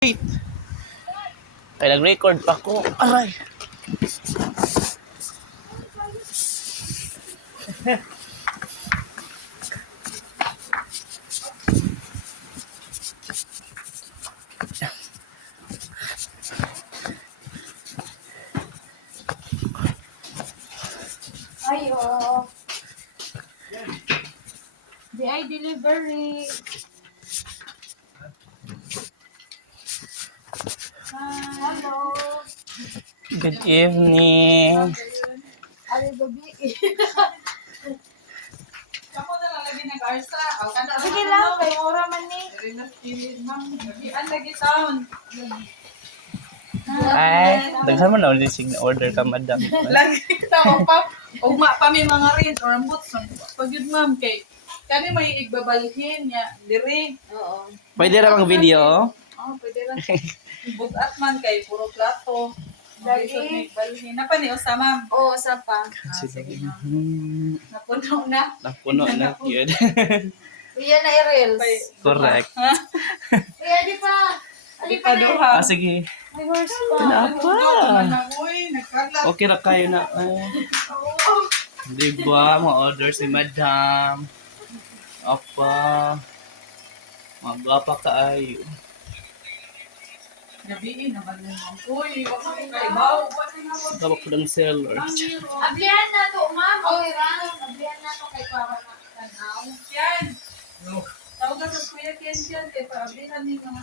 Wait. Ay, nag-record pa ko. Aray. Ayo. DI delivery. Hello. Good evening. Ari gabi. Ako na lang lagi nag-arsa. Aw, kana Sige lang, kay mura man ni. Rinas pilit, ma'am. Gabian lagi taon. Ay, daghan mo na ulit order ka, madam. Lagi taon pa. Ugma pa may mga rin or boots. Pag yun, ma'am, kay kani may igbabalhin niya. Diri. Oo. Pwede ra bang video? Oh, pwede lang. Bugat man kay puro plato. Lagi. Lagi may balhin. Napa ni usa, ma'am? Oo, sa pa. Sige, ma'am. Hmm, Napuno na. napuno na yun. Iya na i-reels. Correct. Ha? Iya, di pa. Di pa duha. Ah, sige. May horse pa. Kenapa? Uy, nagkalat. Okay ra kayo na. Di ba? Ma-order si madam. Apa. Magwapa ka ayo. Gabiin naman mo, ma'am. Uy, wag mo kaibaw. Gawak ko ng seller. Ablihan na to, ma'am. Okay, Ram. Ablihan na to kay para makatanaw. Yan. Tawag ka sa kuya Ken kay paabihan ni mga